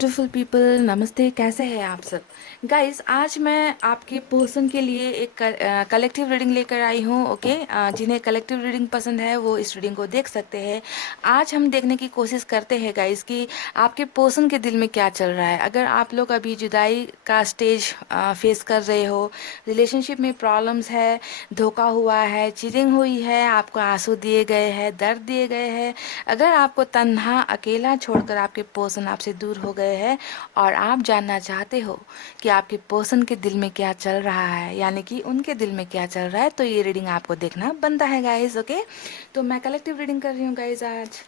Beautiful people, नमस्ते। कैसे हैं आप सब? गाइस, आज मैं आपके पर्सन के लिए एक कलेक्टिव रीडिंग लेकर आई हूँ। ओके, जिन्हें कलेक्टिव रीडिंग पसंद है वो इस रीडिंग को देख सकते हैं। आज हम देखने की कोशिश करते हैं गाइस कि आपके पर्सन के दिल में क्या चल रहा है। अगर आप लोग अभी जुदाई का स्टेज फेस कर रहे हो, रिलेशनशिप में प्रॉब्लम्स है, धोखा हुआ है, चीटिंग हुई है, आपको आंसू दिए गए हैं, दर्द दिए गए हैं, अगर आपको तन्हा अकेला छोड़कर आपके पर्सन आपसे दूर हो गए हैं और आप जानना चाहते हो कि आपके पर्सन के दिल में क्या चल रहा है, यानी कि उनके दिल में क्या चल रहा है, तो ये रीडिंग आपको देखना बनता है गाइज। ओके, तो मैं कलेक्टिव रीडिंग कर रही हूँ गाइज आज।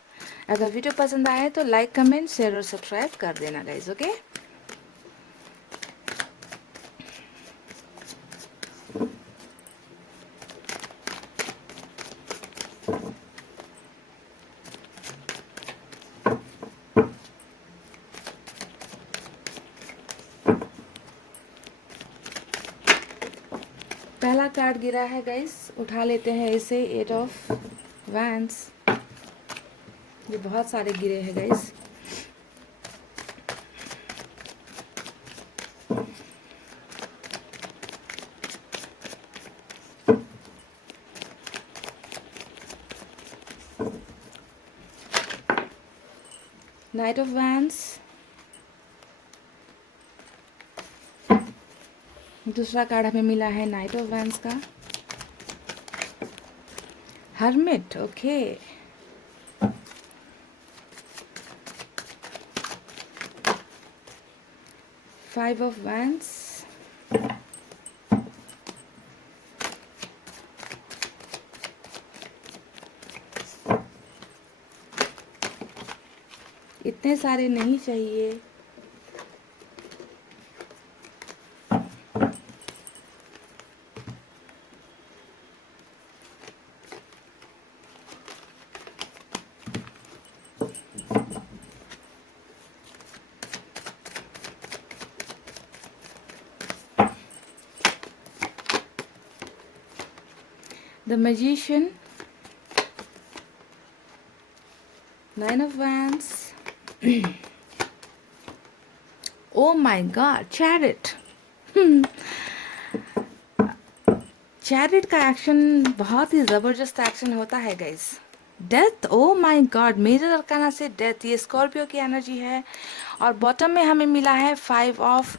अगर वीडियो पसंद आए तो लाइक, कमेंट, शेयर और सब्सक्राइब कर देना गाइज। ओके, पहला कार्ड गिरा है गाइस, उठा लेते हैं इसे। 8 ऑफ वैंड्स। ये बहुत सारे गिरे हैं गाइस। Night of wands. दूसरा कार्ड हमें मिला है नाइट ऑफ वैंड्स का। हर्मिट। Okay, 5 of wands. इतने सारे नहीं चाहिए। The Magician, 9 of Wands. Oh my God, Chariot. Chariot का एक्शन बहुत ही ज़बरदस्त एक्शन होता है guys. Death, oh my God, major arcana से डेथ। ये स्कॉर्पियो की एनर्जी है। और बॉटम में हमें मिला है 5 ऑफ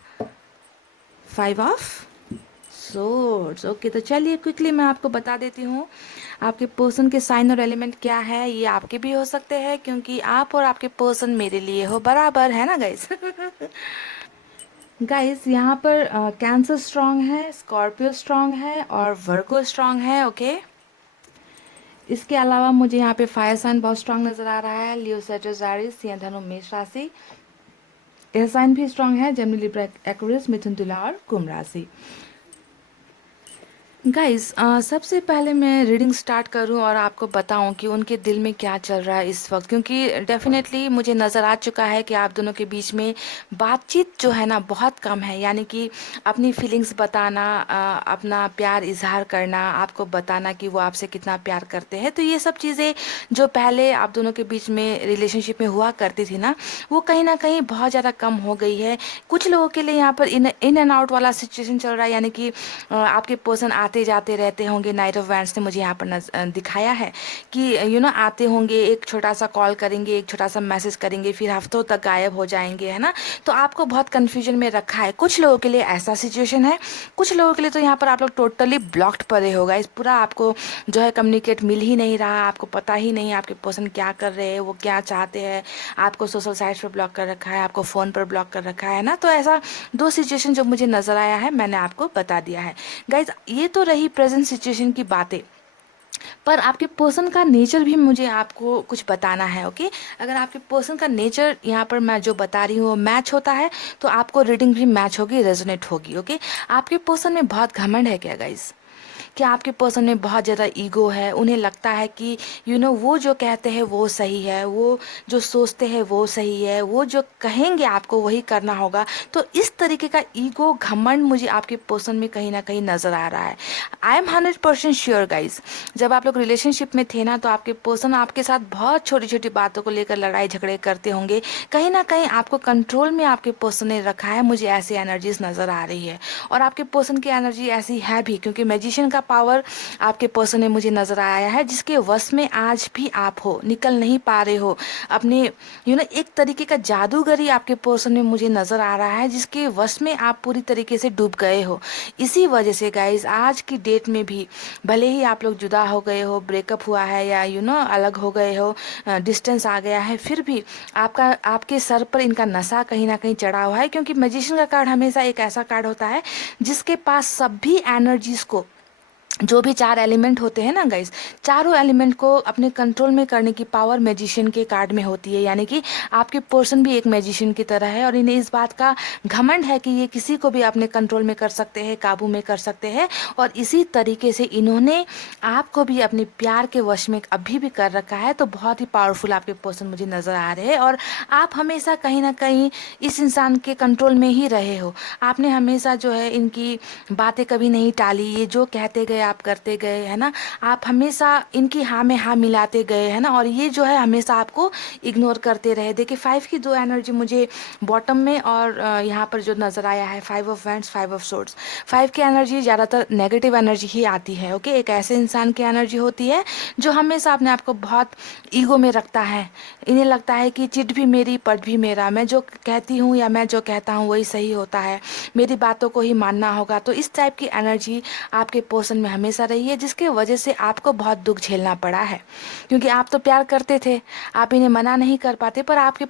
सोर्ड्स। ओके, तो चलिए क्विकली मैं आपको बता देती हूँ आपके पर्सन के साइन और एलिमेंट क्या है। ये आपके भी हो सकते हैं क्योंकि आप और आपके पर्सन मेरे लिए हो बराबर, है ना गाइस? गाइस, यहाँ पर कैंसर स्ट्रांग है, स्कॉर्पियो स्ट्रांग है और वर्गो स्ट्रांग है। ओके, इसके अलावा मुझे यहाँ पे फायर साइन बहुत स्ट्रांग नजर आ रहा है। लियो, सैजिटेरियस, सिंह, धनु, मेष राशि। एयर साइन भी स्ट्रांग है, जेमिनी, लिब्रा, एक्वेरियस, मिथुन, तुला और कुंभ राशि। गाइस, सबसे पहले मैं रीडिंग स्टार्ट करूं और आपको बताऊं कि उनके दिल में क्या चल रहा है इस वक्त, क्योंकि डेफिनेटली मुझे नज़र आ चुका है कि आप दोनों के बीच में बातचीत जो है ना बहुत कम है। यानी कि अपनी फीलिंग्स बताना, अपना प्यार इजहार करना, आपको बताना कि वो आपसे कितना प्यार करते हैं, तो ये सब चीज़ें जो पहले आप दोनों के बीच में रिलेशनशिप में हुआ करती थी ना, वो कहीं ना कहीं बहुत ज़्यादा कम हो गई है। कुछ लोगों के लिए यहाँ पर इन इन एंड आउट वाला सिचुएशन चल रहा है, यानी कि आपके पर्सन आते जाते रहते होंगे। नाइट ऑफ वैंड्स ने मुझे यहाँ पर दिखाया है कि आते होंगे, एक छोटा सा कॉल करेंगे, एक छोटा सा मैसेज करेंगे, फिर हफ्तों तक गायब हो जाएंगे, है ना। तो आपको बहुत कन्फ्यूजन में रखा है। कुछ लोगों के लिए ऐसा सिचुएशन है, कुछ लोगों के लिए तो यहाँ पर आप लोग टोटली ब्लॉक्ड पड़े होगा। इस पूरा आपको जो है कम्युनिकेट मिल ही नहीं रहा, आपको पता ही नहीं आपके पर्सन क्या कर रहे हैं, वो क्या चाहते हैं। आपको सोशल साइट्स पर ब्लॉक कर रखा है, आपको फ़ोन पर ब्लॉक कर रखा है ना। तो ऐसा दो सिचुएशन जो मुझे नज़र आया है, मैंने आपको बता दिया है गाइज। ये तो रही प्रेजेंट सिचुएशन की बातें, पर आपके पर्सन का नेचर भी मुझे आपको कुछ बताना है। ओके, अगर आपके पर्सन का नेचर यहाँ पर मैं जो बता रही हूँ वो मैच होता है तो आपको रीडिंग भी मैच होगी, रेजोनेट होगी। ओके, आपके पर्सन में बहुत घमंड है क्या गाइज? कि आपके पर्सन में बहुत ज़्यादा ईगो है, उन्हें लगता है कि वो जो कहते हैं वो सही है, वो जो सोचते हैं वो सही है, वो जो कहेंगे आपको वही करना होगा। तो इस तरीके का ईगो, घमंड मुझे आपके पर्सन में कहीं ना कहीं नज़र आ रहा है। आई एम 100% श्योर गाइज, जब आप लोग रिलेशनशिप में थे ना, तो आपके पर्सन आपके साथ बहुत छोटी छोटी बातों को लेकर लड़ाई झगड़े करते होंगे। कहीं ना कहीं आपको कंट्रोल में आपके पर्सन ने रखा है, मुझे ऐसी एनर्जीज नज़र आ रही है। और आपके पर्सन की एनर्जी ऐसी है भी, क्योंकि मैजिशियन का पावर आपके पर्सन में मुझे नज़र आया है, जिसके वश में आज भी आप हो, निकल नहीं पा रहे हो अपने एक तरीके का जादूगरी आपके पर्सन में मुझे नज़र आ रहा है, जिसके वश में आप पूरी तरीके से डूब गए हो। इसी वजह से गाइज आज की डेट में भी, भले ही आप लोग जुदा हो गए हो, ब्रेकअप हुआ है, या अलग हो गए हो, डिस्टेंस आ गया है, फिर भी आपके सर पर इनका नशा कहीं ना कहीं चढ़ा हुआ है। क्योंकि मैजिशियन का कार्ड हमेशा एक ऐसा कार्ड होता है जिसके पास सभी एनर्जीज को, जो भी चार एलिमेंट होते हैं ना गाइस, चारों एलिमेंट को अपने कंट्रोल में करने की पावर मैजिशियन के कार्ड में होती है। यानी कि आपके पर्सन भी एक मैजिशियन की तरह है, और इन्हें इस बात का घमंड है कि ये किसी को भी अपने कंट्रोल में कर सकते हैं, काबू में कर सकते हैं। और इसी तरीके से इन्होंने आपको भी अपने प्यार के वश में अभी भी कर रखा है। तो बहुत ही पावरफुल आपके पर्सन मुझे नज़र आ रहे हैं, और आप हमेशा कहीं ना कहीं इस इंसान के कंट्रोल में ही रहे हो। आपने हमेशा जो है इनकी बातें कभी नहीं टाली, ये जो कहते गए आप करते गए, है ना। आप हमेशा इनकी हाँ में हाँ मिलाते गए, है ना। और ये जो है हमेशा आपको इग्नोर करते रहे। देखिए 5 की 2 एनर्जी मुझे बॉटम में और यहाँ पर जो नज़र आया है 5 ऑफ वैंड्स, 5 ऑफ सोर्ड्स। 5 की एनर्जी ज़्यादातर नेगेटिव एनर्जी ही आती है। ओके, एक ऐसे इंसान की एनर्जी होती है जो हमेशा अपने आप को बहुत ईगो में रखता है। इन्हें लगता है कि चिट भी मेरी पट भी मेरा, मैं जो कहती हूँ या मैं जो कहता हूँ वही सही होता है, मेरी बातों को ही मानना होगा। तो इस टाइप की एनर्जी आपके पर्सन में हमेशा रही है, जिसके वजह से आपको बहुत दुख झेलना पड़ा है। क्योंकि आप तो प्यार करते थे, आप इन्हें मना नहीं कर पाते, पर आपके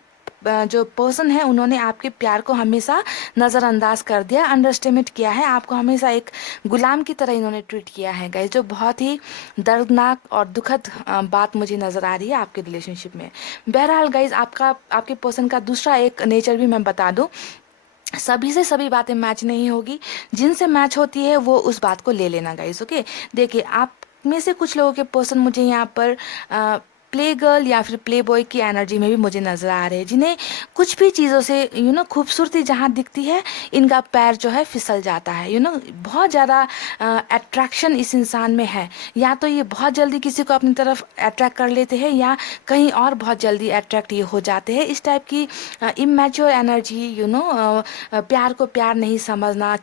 जो पर्सन है उन्होंने आपके प्यार को हमेशा नज़रअंदाज कर दिया, अंडरस्टिमेट किया है आपको, हमेशा एक गुलाम की तरह इन्होंने ट्रीट किया है गाइस, जो बहुत ही दर्दनाक और दुखद बात मुझे नज़र आ रही है आपके रिलेशनशिप में। बहरहाल गाइस, आपके पर्सन का दूसरा एक नेचर भी मैं बता दूं, सभी से सभी बातें मैच नहीं होगी, जिनसे मैच होती है वो उस बात को ले लेना गाइस। ओके, देखिए आप में से कुछ लोगों के पर्सन मुझे यहाँ पर प्ले गर्ल या फिर प्ले बॉय की एनर्जी में भी मुझे नज़र आ रहे हैं, जिन्हें कुछ भी चीज़ों से खूबसूरती जहाँ दिखती है इनका पैर जो है फिसल जाता है। बहुत ज़्यादा अट्रैक्शन इस इंसान में है। या तो ये बहुत जल्दी किसी को अपनी तरफ अट्रैक्ट कर लेते हैं, या कहीं और बहुत जल्दी अट्रैक्ट ये हो जाते हैं। इस टाइप की इमेच्योर एनर्जी, प्यार को प्यार नहीं समझना,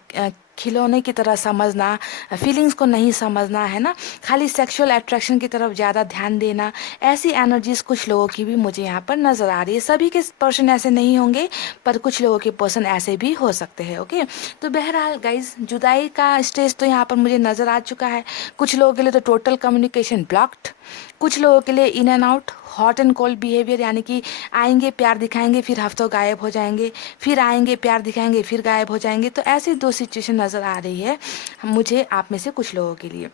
खिलौने की तरह समझना, फीलिंग्स को नहीं समझना, है ना, खाली सेक्सुअल अट्रैक्शन की तरफ ज़्यादा ध्यान देना, ऐसी एनर्जीज कुछ लोगों की भी मुझे यहाँ पर नज़र आ रही है। सभी के पर्सन ऐसे नहीं होंगे, पर कुछ लोगों के पर्सन ऐसे भी हो सकते हैं। ओके, तो बहरहाल गाइज, जुदाई का स्टेज तो यहाँ पर मुझे नज़र आ चुका है। कुछ लोगों के लिए तो टोटल कम्युनिकेशन ब्लॉक्ड, कुछ लोगों के लिए in and out, hot and cold behaviour, यानी कि आएंगे प्यार दिखाएंगे फिर हफ्तों गायब हो जाएंगे, फिर आएंगे प्यार दिखाएंगे फिर गायब हो जाएंगे। तो ऐसी 2 सिचुएशन नज़र आ रही है मुझे आप में से कुछ लोगों के लिए।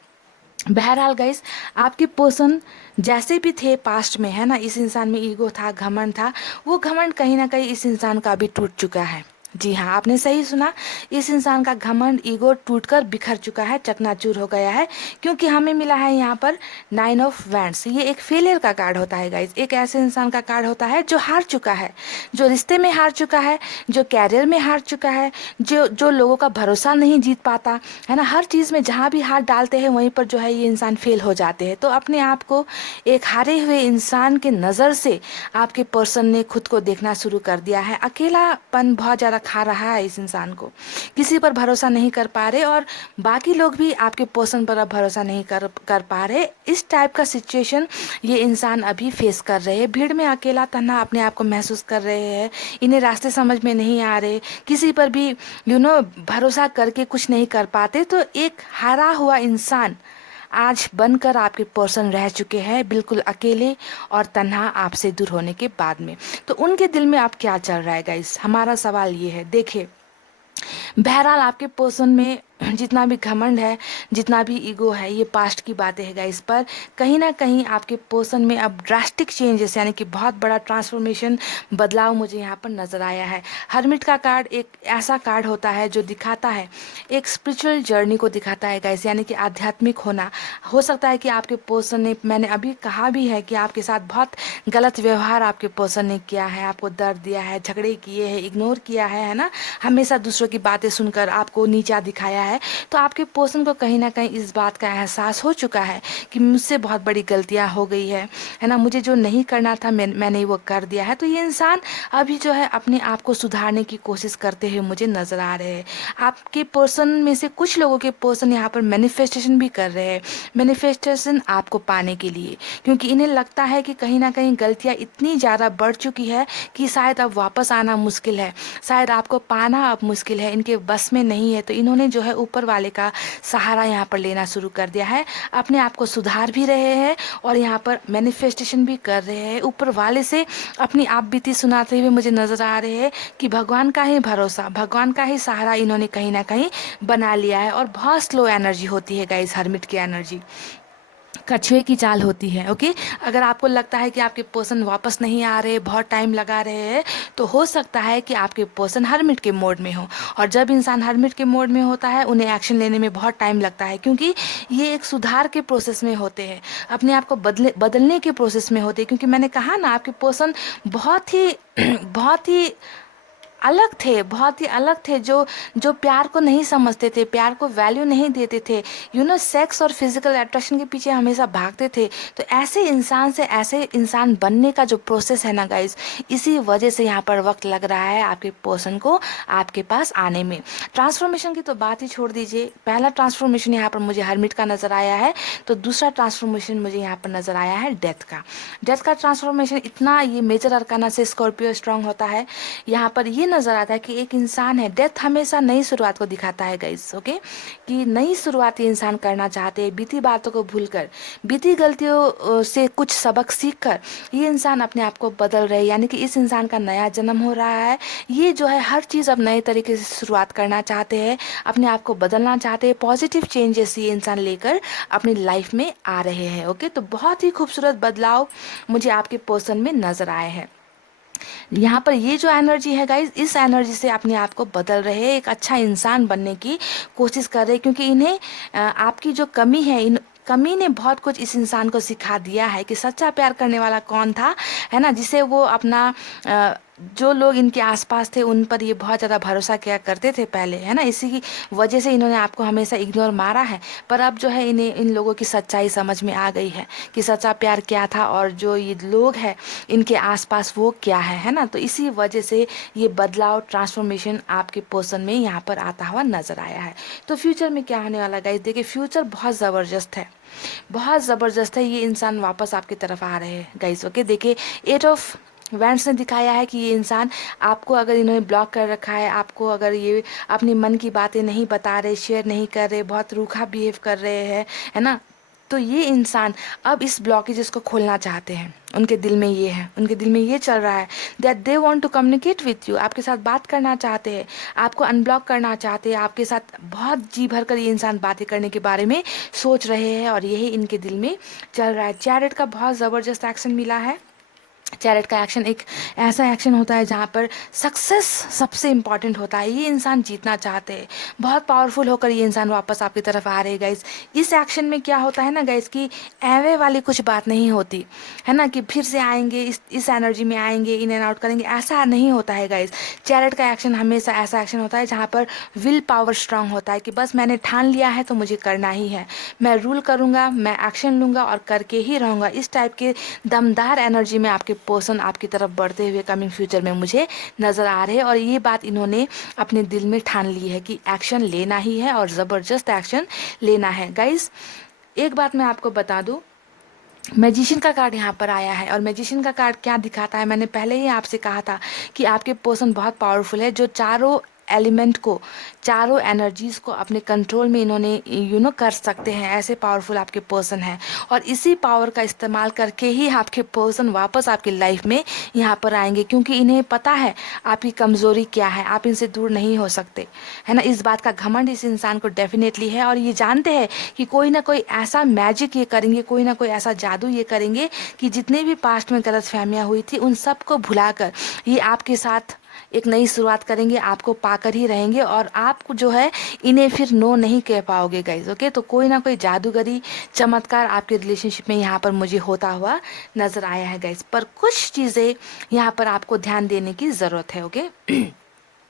बहरहाल गाइस, आपके पर्सन जैसे भी थे पास्ट में, है ना, इस इंसान में ईगो था, घमंड था, वो घमंड कहीं ना कहीं इस इंसान का भी टूट चुका है। जी हाँ, आपने सही सुना, इस इंसान का घमंड, ईगो टूटकर बिखर चुका है, चकनाचूर हो गया है। क्योंकि हमें मिला है यहाँ पर 9 ऑफ वैंड्स। ये एक फेलियर का कार्ड होता है गाइज, एक ऐसे इंसान का कार्ड होता है जो हार चुका है, जो रिश्ते में हार चुका है, जो कैरियर में हार चुका है, जो लोगों का भरोसा नहीं जीत पाता, है ना। हर चीज़ में जहाँ भी हाथ डालते हैं वहीं पर जो है ये इंसान फेल हो जाते हैं। तो अपने आप को एक हारे हुए इंसान के नज़र से आपके पर्सन ने खुद को देखना शुरू कर दिया है। अकेलापन बहुत ज़्यादा खा रहा है इस इंसान को, किसी पर भरोसा नहीं कर पा रहे, और बाकी लोग भी आपके पर्सन पर अब भरोसा नहीं कर पा रहे। इस टाइप का सिचुएशन ये इंसान अभी फेस कर रहे हैं। भीड़ में अकेला तन्हा अपने आप को महसूस कर रहे हैं, इन्हें रास्ते समझ में नहीं आ रहे, किसी पर भी भरोसा करके कुछ नहीं कर पाते। तो एक हारा हुआ इंसान आज बनकर आपके पर्सन रह चुके हैं, बिल्कुल अकेले और तन्हा आपसे दूर होने के बाद में। तो उनके दिल में अब क्या चल रहा है गाइस, हमारा सवाल ये है। देखिए, बहरहाल आपके पर्सन में जितना भी घमंड है, जितना भी ईगो है, ये पास्ट की बातें है गाइस। पर कहीं ना कहीं आपके पर्सन में अब ड्रास्टिक चेंजेस यानी कि बहुत बड़ा ट्रांसफॉर्मेशन, बदलाव मुझे यहाँ पर नज़र आया है। हर्मिट का कार्ड एक ऐसा कार्ड होता है जो दिखाता है एक स्पिरिचुअल जर्नी को दिखाता है गाइस, यानी कि आध्यात्मिक होना। हो सकता है कि आपके पर्सन ने, मैंने अभी कहा भी है कि आपके साथ बहुत गलत व्यवहार आपके पर्सन ने किया है, आपको दर्द दिया है, झगड़े किए हैं, इग्नोर किया है ना, हमेशा दूसरों की बातें सुनकर आपको नीचा दिखाया है। तो आपके पर्सन को कहीं ना कहीं इस बात का एहसास हो चुका है कि मुझसे बहुत बड़ी गलतियां हो गई है ना, मुझे जो नहीं करना था मैंने वो कर दिया है। तो ये इंसान अभी जो है अपने आप को सुधारने की कोशिश करते हुए मुझे नजर आ रहे हैं। आपके पर्सन में से कुछ लोगों के पर्सन यहाँ पर मैनिफेस्टेशन भी कर रहे हैं, मैनिफेस्टेशन आपको पाने के लिए, क्योंकि इन्हें लगता है कि कहीं ना कहीं गलतियाँ इतनी ज़्यादा बढ़ चुकी है कि शायद अब वापस आना मुश्किल है, शायद आपको पाना अब मुश्किल है, इनके बस में नहीं है। तो इन्होंने जो है ऊपर वाले का सहारा यहाँ पर लेना शुरू कर दिया है, अपने आप को सुधार भी रहे हैं और यहाँ पर मैनिफेस्टेशन भी कर रहे हैं। ऊपर वाले से अपनी आप बीती सुनाते हुए मुझे नजर आ रहे हैं कि भगवान का ही भरोसा, भगवान का ही सहारा इन्होंने कहीं ना कहीं बना लिया है। और बहुत स्लो एनर्जी होती है गाइस, हर्मिट की एनर्जी कछुए की चाल होती है। ओके, अगर आपको लगता है कि आपके पर्सन वापस नहीं आ रहे, बहुत टाइम लगा रहे हैं, तो हो सकता है कि आपके पर्सन हर्मिट के मोड में हो। और जब इंसान हर्मिट के मोड में होता है, उन्हें एक्शन लेने में बहुत टाइम लगता है, क्योंकि ये एक सुधार के प्रोसेस में होते हैं, अपने आप को बदलने के प्रोसेस में होते हैं। क्योंकि मैंने कहा ना, आपके पर्सन बहुत ही बहुत ही अलग थे, बहुत ही अलग थे, जो जो प्यार को नहीं समझते थे, प्यार को वैल्यू नहीं देते थे, सेक्स और फिजिकल अट्रैक्शन के पीछे हमेशा भागते थे। तो ऐसे इंसान से ऐसे इंसान बनने का जो प्रोसेस है ना गाइस, इसी वजह से यहाँ पर वक्त लग रहा है आपके पर्सन को आपके पास आने में। ट्रांसफॉर्मेशन की तो बात ही छोड़ दीजिए, पहला ट्रांसफॉर्मेशन यहाँ पर मुझे हर्मिट का नजर आया है, तो दूसरा ट्रांसफॉर्मेशन मुझे यहाँ पर नजर आया है डेथ का। डेथ का ट्रांसफॉर्मेशन इतना, ये मेजर अरकाना से स्कॉर्पियो स्ट्रांग होता है। यहाँ पर ये नजर आता है कि एक इंसान है, डेथ हमेशा नई शुरुआत को दिखाता है गाइस। ओके, कि नई शुरुआत ये इंसान करना चाहते हैं, बीती बातों को भूलकर, बीती गलतियों से कुछ सबक सीखकर ये इंसान अपने आप को बदल रहे हैं, यानी कि इस इंसान का नया जन्म हो रहा है। ये जो है हर चीज़ अब नए तरीके से शुरुआत करना चाहते हैं, अपने आप को बदलना चाहते हैं, पॉजिटिव चेंजेस ये इंसान लेकर अपनी लाइफ में आ रहे हैं। ओके, तो बहुत ही खूबसूरत बदलाव मुझे आपके पर्सन में नजर आए हैं। यहाँ पर ये जो एनर्जी है गाइज, इस एनर्जी से अपने आप को बदल रहे हैं, एक अच्छा इंसान बनने की कोशिश कर रहे हैं, क्योंकि इन्हें आपकी जो कमी है, इन कमी ने बहुत कुछ इस इंसान को सिखा दिया है कि सच्चा प्यार करने वाला कौन था, है ना, जिसे वो अपना जो लोग इनके आसपास थे उन पर ये बहुत ज़्यादा भरोसा किया करते थे पहले, है ना, इसी की वजह से इन्होंने आपको हमेशा इग्नोर मारा है। पर अब जो है इन्हें, इन लोगों की सच्चाई समझ में आ गई है कि सच्चा प्यार क्या था और जो ये लोग हैं इनके आसपास वो क्या है ना। तो इसी वजह से ये बदलाव, ट्रांसफॉर्मेशन आपके पर्सन में यहाँ पर आता हुआ नजर आया है। तो फ्यूचर में क्या होने वाला गाइस, देखिए फ्यूचर बहुत ज़बरदस्त है, बहुत ज़बरदस्त है। ये इंसान वापस आपकी तरफ आ रहे हैं गाइस। ओके, देखिए 8 ऑफ वैंड्स ने दिखाया है कि ये इंसान आपको, अगर इन्होंने ब्लॉक कर रखा है, आपको अगर ये अपने मन की बातें नहीं बता रहे, शेयर नहीं कर रहे, बहुत रूखा बिहेव कर रहे हैं, है ना, तो ये इंसान अब इस ब्लॉकेजेस को खोलना चाहते हैं। उनके दिल में ये है, उनके दिल में ये चल रहा है that they want to communicate with you, आपके साथ बात करना चाहते हैं, आपको अनब्लॉक करना चाहते हैं, आपके साथ बहुत जी भर कर ये इंसान बातें करने के बारे में सोच रहे हैं, और यही इनके दिल में चल रहा है। चैरियट का बहुत ज़बरदस्त एक्शन मिला है। चैरिट का एक्शन एक ऐसा एक्शन होता है जहाँ पर सक्सेस सबसे इम्पॉर्टेंट होता है। ये इंसान जीतना चाहते हैं, बहुत पावरफुल होकर ये इंसान वापस आपकी तरफ आ रहे हैं गाइस। इस एक्शन में क्या होता है ना गाइस, कि एवे वाली कुछ बात नहीं होती है ना, कि फिर से आएंगे, इस एनर्जी में आएंगे, इन एंड आउट करेंगे, ऐसा नहीं होता है गाइस। चैरिट का एक्शन हमेशा ऐसा एक्शन होता है जहाँ पर विल पावर स्ट्रांग होता है, कि बस मैंने ठान लिया है तो मुझे करना ही है, मैं रूल करूँगा, मैं एक्शन लूँगा और करके ही रहूँगा। इस टाइप के दमदार एनर्जी में आपके पर्सन आपकी तरफ बढ़ते हुए कमिंग फ्यूचर में मुझे नज़र आ रहे हैं। और ये बात इन्होंने अपने दिल में ठान ली है कि एक्शन लेना ही है और ज़बरदस्त एक्शन लेना है गाइस। एक बात मैं आपको बता दूं, मैजिशियन का कार्ड यहाँ पर आया है, और मैजिशियन का कार्ड क्या दिखाता है, मैंने पहले ही आपसे कहा था कि आपके पर्सन बहुत पावरफुल है, जो चारों एलिमेंट को, चारों एनर्जीज़ को अपने कंट्रोल में इन्होंने कर सकते हैं। ऐसे पावरफुल आपके पर्सन हैं और इसी पावर का इस्तेमाल करके ही आपके पर्सन वापस आपकी लाइफ में यहाँ पर आएंगे, क्योंकि इन्हें पता है आपकी कमज़ोरी क्या है, आप इनसे दूर नहीं हो सकते, है ना। इस बात का घमंड इस इंसान को डेफिनेटली है और ये जानते हैं कि कोई ना कोई ऐसा मैजिक ये करेंगे, कोई ना कोई ऐसा जादू ये करेंगे कि जितने भी पास्ट में गलतफहमियां हुई थी उन सबको भुलाकर ये आपके साथ एक नई शुरुआत करेंगे, आपको पाकर ही रहेंगे और आपको जो है इन्हें फिर नो नहीं कह पाओगे गाइज। ओके, तो कोई ना कोई जादूगरी चमत्कार आपके रिलेशनशिप में यहाँ पर मुझे होता हुआ नजर आया है गाइज। पर कुछ चीज़ें यहाँ पर आपको ध्यान देने की ज़रूरत है। ओके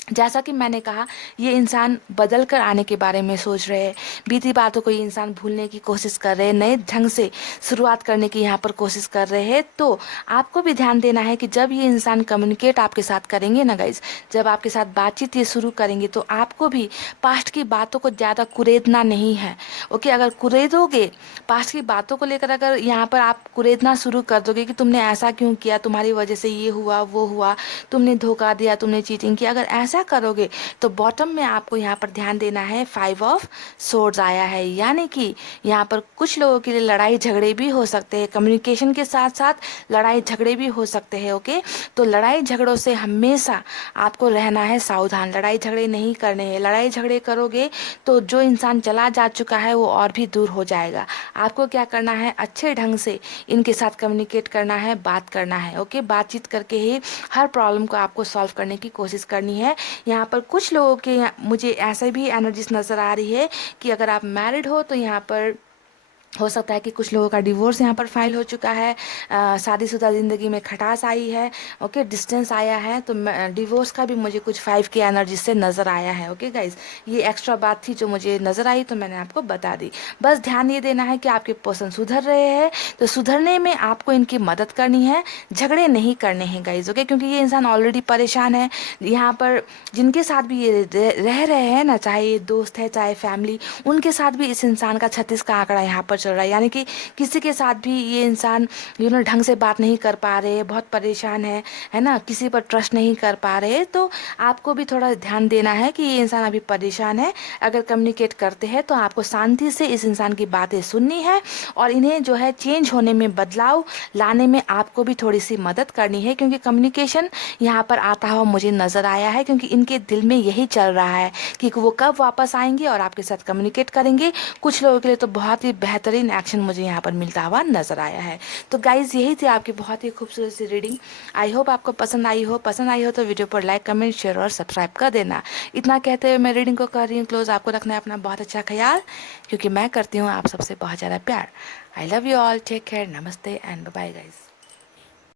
जैसा कि मैंने कहा, ये इंसान बदल कर आने के बारे में सोच रहे हैं, बीती बातों को ये इंसान भूलने की कोशिश कर रहे हैं, नए ढंग से शुरुआत करने की यहाँ पर कोशिश कर रहे हैं। तो आपको भी ध्यान देना है कि जब ये इंसान कम्युनिकेट आपके साथ करेंगे ना गाइज, जब आपके साथ बातचीत ये शुरू करेंगे तो आपको भी पास्ट की बातों को ज़्यादा कुरेदना नहीं है। ओके, अगर कुरेदोगे पास्ट की बातों को लेकर, अगर यहाँ पर आप कुरेदना शुरू कर दोगे कि तुमने ऐसा क्यों किया, तुम्हारी वजह से ये हुआ वो हुआ, तुमने धोखा दिया, तुमने चीटिंग किया, अगर ऐसा करोगे तो बॉटम में आपको यहाँ पर ध्यान देना है 5 ऑफ सोर्ड्स आया है, यानी कि यहाँ पर कुछ लोगों के लिए लड़ाई झगड़े भी हो सकते हैं, कम्युनिकेशन के साथ साथ लड़ाई झगड़े भी हो सकते हैं। ओके, तो लड़ाई झगड़ों से हमेशा आपको रहना है सावधान, लड़ाई झगड़े नहीं करने हैं। लड़ाई झगड़े करोगे तो जो इंसान चला जा चुका है वो और भी दूर हो जाएगा। आपको क्या करना है, अच्छे ढंग से इनके साथ कम्युनिकेट करना है, बात करना है। ओके, बातचीत करके ही हर प्रॉब्लम को आपको सॉल्व करने की कोशिश करनी है। यहाँ पर कुछ लोगों के मुझे ऐसे भी एनर्जीज नज़र आ रही है कि अगर आप मैरिड हो तो यहाँ पर हो सकता है कि कुछ लोगों का डिवोर्स यहाँ पर फाइल हो चुका है, शादीशुदा ज़िंदगी में खटास आई है। ओके, डिस्टेंस आया है, तो डिवोर्स का भी मुझे कुछ 5 की एनर्जी से नज़र आया है। ओके गाइज, ये एक्स्ट्रा बात थी जो मुझे नज़र आई तो मैंने आपको बता दी। बस ध्यान ये देना है कि आपके पर्सन सुधर रहे हैं, तो सुधरने में आपको इनकी मदद करनी है, झगड़े नहीं करने हैं गाइज। ओके, क्योंकि ये इंसान ऑलरेडी परेशान है। यहाँ पर जिनके साथ भी ये रह रहे हैं ना, चाहे ये दोस्त है चाहे फैमिली, उनके साथ भी इस इंसान का 36 का आंकड़ा यहाँ पर चल रहा है, यानी कि किसी के साथ भी ये इंसान ढंग से बात नहीं कर पा रहे, बहुत परेशान है ना, किसी पर ट्रस्ट नहीं कर पा रहे। तो आपको भी थोड़ा ध्यान देना है कि ये इंसान अभी परेशान है। अगर कम्युनिकेट करते हैं तो आपको शांति से इस इंसान की बातें सुननी है और इन्हें जो है चेंज होने में, बदलाव लाने में आपको भी थोड़ी सी मदद करनी है, क्योंकि कम्युनिकेशन यहाँ पर आता हुआ मुझे नज़र आया है, क्योंकि इनके दिल में यही चल रहा है कि वो कब वापस आएंगे और आपके साथ कम्युनिकेट करेंगे। कुछ लोगों के लिए तो बहुत ही बेहतरीन एक्शन मुझे यहाँ पर मिलता हुआ नजर आया है। तो गाइज, यही थी आपकी बहुत ही खूबसूरत सी रीडिंग। आई होप आपको पसंद आई हो। पसंद आई हो तो वीडियो पर लाइक, कमेंट, शेयर और सब्सक्राइब कर देना। इतना कहते हुए मैं रीडिंग को कर रही हूँ क्लोज। आपको रखना है अपना बहुत अच्छा ख्याल, क्योंकि मैं करती हूँ आप सबसे बहुत ज़्यादा प्यार। I love you all, take care, नमस्ते एंड बाय गाइज।